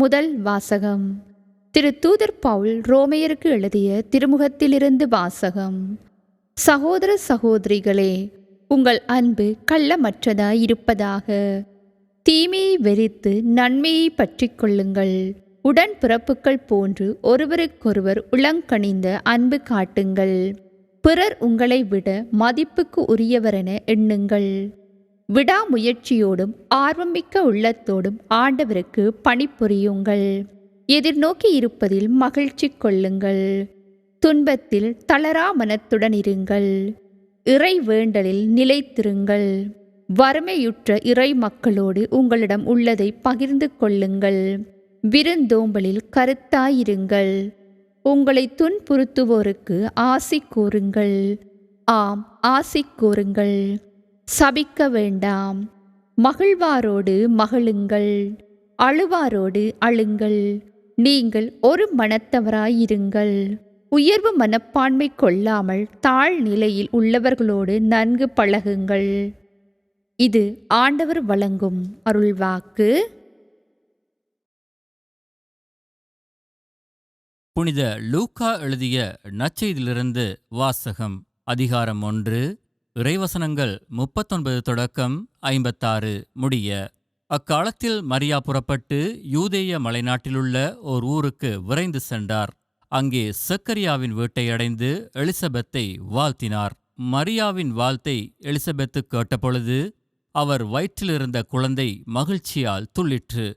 முதல் வாசகம். திரு தூதர் பவுல் ரோமையருக்கு எழுதிய திருமுகத்திலிருந்து வாசகம். சகோதர சகோதரிகளே, உங்கள் அன்பு கள்ளமற்றதாய் இருப்பதாக. தீமையை வெறுத்து நன்மையை பற்றி கொள்ளுங்கள். உடன்பிறப்புகள் போன்று ஒருவருக்கொருவர் உளங்கனிந்த அன்பு காட்டுங்கள். பிறர் உங்களை விட மதிப்புக்கு உரியவரென எண்ணுங்கள். விடாமுயற்சியோடும் ஆர்வமிக்க உள்ளத்தோடும் ஆண்டவருக்கு பணிபுரியுங்கள். எதிர்நோக்கி இருப்பதில் மகிழ்ச்சி கொள்ளுங்கள். துன்பத்தில் தளரா மனத்துடன் இருங்கள். இறை வேண்டலில் நிலைத்திருங்கள். வறுமையுற்ற இறை மக்களோடு உங்களிடம் உள்ளதை பகிர்ந்து கொள்ளுங்கள். விருந்தோம்பலில் கருத்தாயிருங்கள். உங்களை துன்புறுத்துவோருக்கு ஆசி கூறுங்கள். ஆம், ஆசி கூறுங்கள். சபிக்க வேண்டாம். மகிழ்வாரோடு மகிழுங்கள். அழுவாரோடு அழுங்கள். நீங்கள் ஒரு மனத்தவராயிருங்கள். உயர்வு மனப்பான்மை கொள்ளாமல் தாழ்நிலையில் உள்ளவர்களோடு நன்கு பழகுங்கள். இது ஆண்டவர் வழங்கும் அருள்வாக்கு. புனித லூக்கா எழுதிய நற்செய்தியிலிருந்து வாசகம். அதிகாரம் 1, இறைவசனங்கள் 39 தொடக்கம் 56 முடிய. அக்காலத்தில் மரியா புறப்பட்டு யூதேய மலைநாட்டிலுள்ள ஓர் ஊருக்கு விரைந்து சென்றார். அங்கே சக்கரியாவின் வீட்டை அடைந்து எலிசபெத்தை வாழ்த்தினார். மரியாவின் வாழ்த்தை எலிசபெத்து கேட்டபொழுது அவர் வயிற்றிலிருந்த குழந்தை மகிழ்ச்சியால் துள்ளிற்று.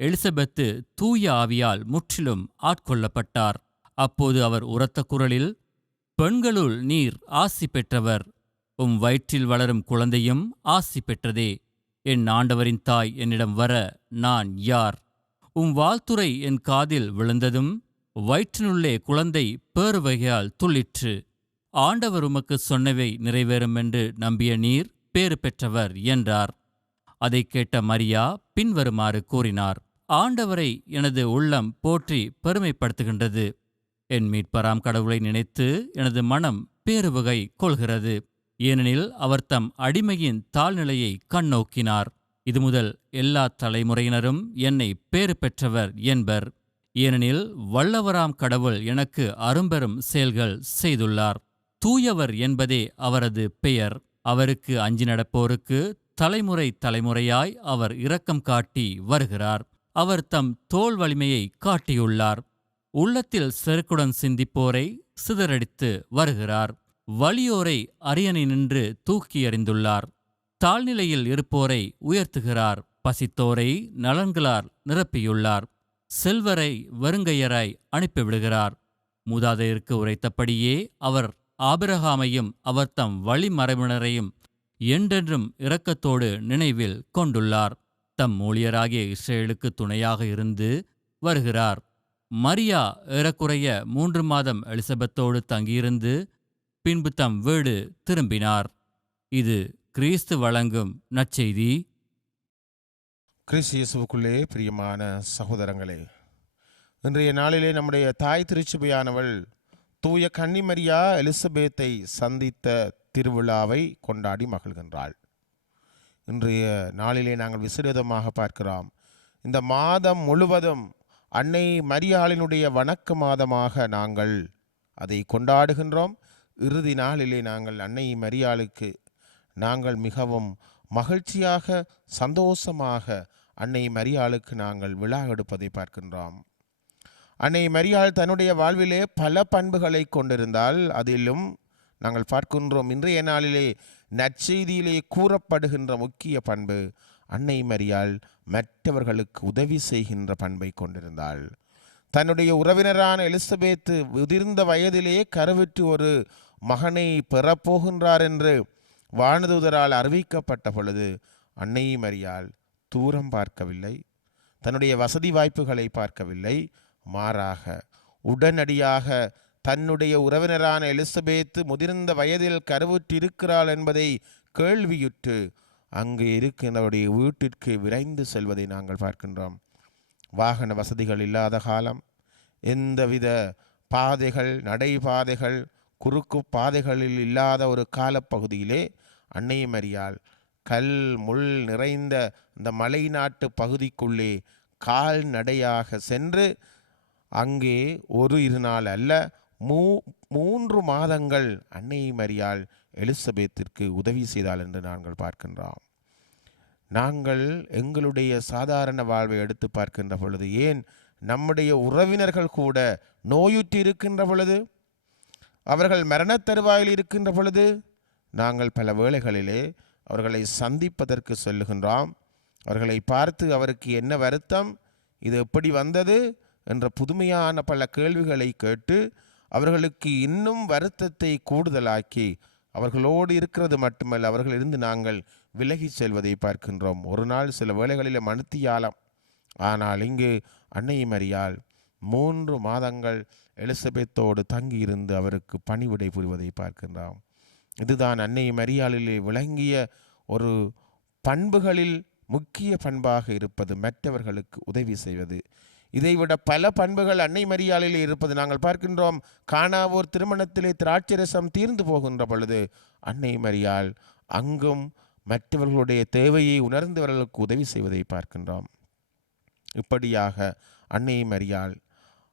எலிசபெத்து தூய ஆவியால் முற்றிலும் ஆட்கொள்ளப்பட்டார். அப்போது அவர் உரத்த குரலில், பெண்களுள் நீர் ஆசி பெற்றவர், உம் வயிற்றில் வளரும் குழந்தையும் ஆசி பெற்றதே. என் ஆண்டவரின் தாய் என்னிடம் வர நான் யார்? உம் வாழ்த்துரை என் காதில் விழுந்ததும் வயிற்றினுள்ளே குழந்தை பேறுவகையால் துள்ளிற்று. ஆண்டவர் உமக்கு சொன்னவை நிறைவேறும் என்று நம்பிய நீர் பேறு பெற்றவர் என்றார். அதைக் கேட்ட மரியா பின்வருமாறு கூறினார்: ஆண்டவரை எனது உள்ளம் போற்றி பெருமைப்படுத்துகின்றது. என் மீட்பராம் கடவுளை நினைத்து எனது மனம் பேருவகை கொள்கிறது. ஏனெனில் அவர் தம் அடிமையின் தாழ்நிலையை கண்ணோக்கினார். இது முதல் எல்லா தலைமுறையினரும் என்னை பேறு பெற்றவர் என்பர். ஏனெனில் வல்லவராம் கடவுள் எனக்கு அரும்பெரும் செயல்கள் செய்துள்ளார். தூயவர் என்பதே அவரது பெயர். அவருக்கு அஞ்சி நடப்போருக்கு தலைமுறை தலைமுறையாய் அவர் இரக்கம் காட்டி வருகிறார். அவர் தம் தோள் வலிமையை காட்டியுள்ளார். உள்ளத்தில் செருக்குடன் சிந்திப்போரை சிதறடித்து வருகிறார். வலியோரை அரியணை நின்று தூக்கி எறிந்துள்ளார். தாழ்நிலையில் இருப்போரை உயர்த்துகிறார். பசித்தோரை நலன்களால் நிரப்பியுள்ளார். செல்வரை வருங்கையராய் அனுப்பிவிடுகிறார். மூதாதையருக்கு உரைத்தபடியே அவர் ஆபிரகாமையும் அவர் தம் வழிமரபினரையும் என்றென்றும் இரக்கத்தோடு நினைவில் கொண்டுள்ளார். தம் ஊழியராகிய இஸ்ரேலுக்கு துணையாக இருந்து வருகிறார். மரியா ஏறக்குறைய 3 மாதம் எலிசபெத்தோடு தங்கியிருந்து பின்பு தம் வீடு திரும்பினார். இது கிறிஸ்து வழங்கும் நற்செய்தி. கிறிஸ்து இயேசுவுக்குள்ளே பிரியமான சகோதரங்களே, இன்றைய நாளிலே நம்முடைய தாய் திருச்சபையானவள் தூய கன்னிமரியா எலிசபெத்தை சந்தித்த திருவிழாவை கொண்டாடி மகிழ்கின்றாள். இன்றைய நாளிலே நாங்கள் விசேடமாக பார்க்கிறோம். இந்த மாதம் முழுவதும் அன்னை மரியாளினுடைய வணக்க மாதமாக நாங்கள் அதை கொண்டாடுகின்றோம். இறுதி நாளிலே நாங்கள் அன்னை மரியாளுக்கு நாங்கள் மிகவும் மகிழ்ச்சியாக சந்தோஷமாக அன்னை மரியாளுக்கு நாங்கள் விழா எடுப்பதை பார்க்கின்றோம். அன்னை மரியாள் தன்னுடைய வாழ்விலே பல பண்புகளை கொண்டிருந்தால் அதிலும் நாங்கள் பார்க்கின்றோம் இன்றைய நாளிலே நற்செய்தியிலே கூறப்படுகின்ற முக்கிய பண்பு அன்னை மரியாள் மற்றவர்களுக்கு உதவி செய்கின்ற பண்பை கொண்டிருந்தாள். தன்னுடைய உறவினரான எலிசபெத்து முதிர்ந்த வயதிலே கருவுற்று ஒரு மகனை பெறப்போகின்றார் என்று வானதூதரால் அறிவிக்கப்பட்ட பொழுது அன்னை மரியாள் தூரம் பார்க்கவில்லை, தன்னுடைய வசதி வாய்ப்புகளை பார்க்கவில்லை. மாறாக உடனடியாக தன்னுடைய உறவினரான எலிசபெத்து முதிர்ந்த வயதில் கருவுற்றிருக்கிறாள் என்பதை கேள்வியுற்று அங்கு இருக்கின்றவருடைய வீட்டிற்கு விரைந்து செல்வதை நாங்கள் பார்க்கின்றோம். வாகன வசதிகள் இல்லாத காலம், எந்தவித பாதைகள் நடைபாதைகள் குறுக்கு பாதைகளில் இல்லாத ஒரு காலப்பகுதியிலே அன்னை மரியாள் கல் முள் நிறைந்த இந்த மலை நாட்டு பகுதிக்குள்ளே கால்நடையாக சென்று அங்கே ஒரு இரு நாள் அல்ல 3 மாதங்கள் அன்னை மரியாள் எலிசபெத்திற்கு உதவி செய்தாள் என்று நாங்கள் பார்க்கின்றோம். நாங்கள் எங்களுடைய சாதாரண வாழ்வை எடுத்து பார்க்கின்ற பொழுது, ஏன் நம்முடைய உறவினர்கள் கூட நோயுற்று இருக்கின்ற பொழுது, அவர்கள் மரணத் தருவாயில் இருக்கின்ற பொழுது, நாங்கள் பல வேளைகளிலே அவர்களை சந்திப்பதற்கு சொல்லுகின்றோம். அவர்களை பார்த்து அவருக்கு என்ன வருத்தம், இது எப்படி வந்தது என்ற புதுமையான பல கேள்விகளை கேட்டு அவர்களுக்கு இன்னும் வருத்தத்தை கூடுதலாக்கி அவர்களோடு இருக்கிறது மட்டுமல்ல, அவர்களிருந்து நாங்கள் விலகி செல்வதை பார்க்கின்றோம். ஒரு நாள் சில வேளைகளில் மணித்தியாலம். ஆனால் இங்கு அன்னை மரியாள் 3 மாதங்கள் எலிசபெத்தோடு தங்கியிருந்து அவருக்கு பணிவிடை புரிவதை பார்க்கின்றோம். இதுதான் அன்னை மரியாளிலே விளங்கிய ஒரு பண்புகளில் முக்கிய பண்பாக இருப்பது, மற்றவர்களுக்கு உதவி செய்வது. இதைவிட பல பண்புகள் அன்னை மரியாளிலே இருப்பது நாங்கள் பார்க்கின்றோம். காணாவோர் திருமணத்திலே திராட்சரசம் தீர்ந்து போகின்ற பொழுது அன்னை மரியாள் அங்கும் மற்றவர்களுடைய தேவையை உணர்ந்தவர்களுக்கு உதவி செய்வதை பார்க்கின்றோம். இப்படியாக அன்னை மரியாள்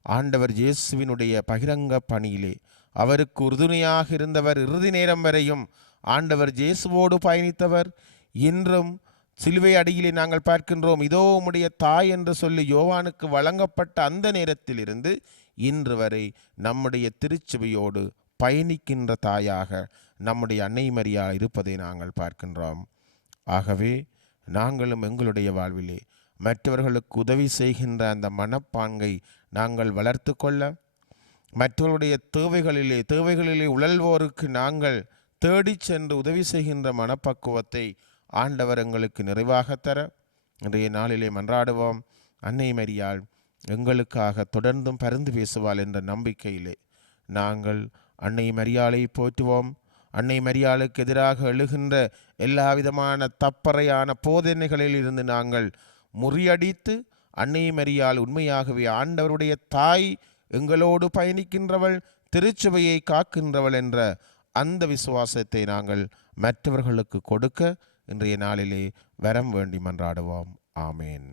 ஆண்டவர் இயேசுவினுடைய பகிரங்க பணியிலே அவருக்கு உறுதுணையாக இருந்தவர். இறுதி நேரம் வரையும் ஆண்டவர் இயேசுவோடு பயணித்தவர். இன்றும் சிலுவை அடியிலே நாங்கள் பார்க்கின்றோம், இதோ உம்முடைய தாய் என்று சொல்லி யோவானுக்கு வழங்கப்பட்ட அந்த நேரத்திலிருந்து இன்று வரை நம்முடைய திருச்சபையோடு பயணிக்கின்ற தாயாக நம்முடைய அன்னை மரியாள் இருப்பதை நாங்கள் பார்க்கின்றோம். ஆகவே நாங்களும் எங்களுடைய வாழ்விலே மற்றவர்களுக்கு உதவி செய்கின்ற அந்த மனப்பாங்கை நாங்கள் வளர்த்து கொள்ள, மற்றவர்களுடைய தேவைகளிலே உழல்வோருக்கு நாங்கள் தேடி சென்று உதவி செய்கின்ற மனப்பக்குவத்தை ஆண்டவர் எங்களுக்கு நிறைவாக தர இன்றைய நாளிலே மன்றாடுவோம். அன்னை மரியாள் எங்களுக்காக தொடர்ந்தும் பரிந்து பேசுவாள் என்ற நம்பிக்கையிலே நாங்கள் அன்னை மரியாளை போற்றுவோம். அன்னை மரியாளுக்கு எதிராக எழுகின்ற எல்லா விதமான தப்பறையான போதனைகளில் இருந்து நாங்கள் முறியடித்து, அன்னை மரியாள் உண்மையாகவே ஆண்டவருடைய தாய், எங்களோடு பயணிக்கின்றவள், திருச்சபையை காக்கின்றவள் என்ற அந்த விசுவாசத்தை நாங்கள் மற்றவர்களுக்கு கொடுக்க இன்றைய நாளிலே வரம் வேண்டி மன்றாடுவோம். ஆமேன்.